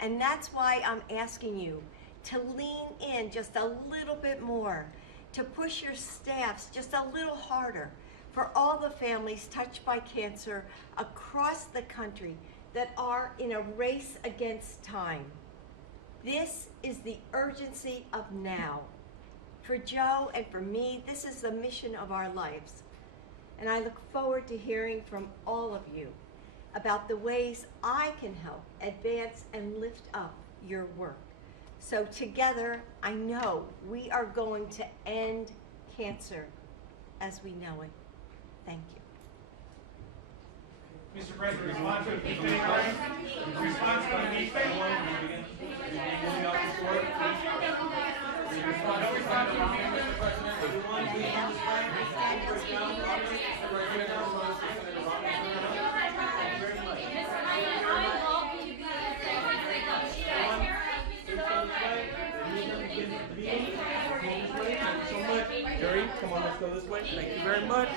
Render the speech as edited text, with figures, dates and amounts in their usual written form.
And that's why I'm asking you to lean in just a little bit more, to push your staffs just a little harder for all the families touched by cancer across the country that are in a race against time. This is the urgency of now. For Joe and for me, this is the mission of our lives. And I look forward to hearing from all of you about the ways I can help advance and lift up your work. So together, I know we are going to end cancer as we know it. Thank you. Mr. President, response to the impeachment inquiry? Response to the impeachment? No response to the Jerry, come on, let's go this way. Thank you very much.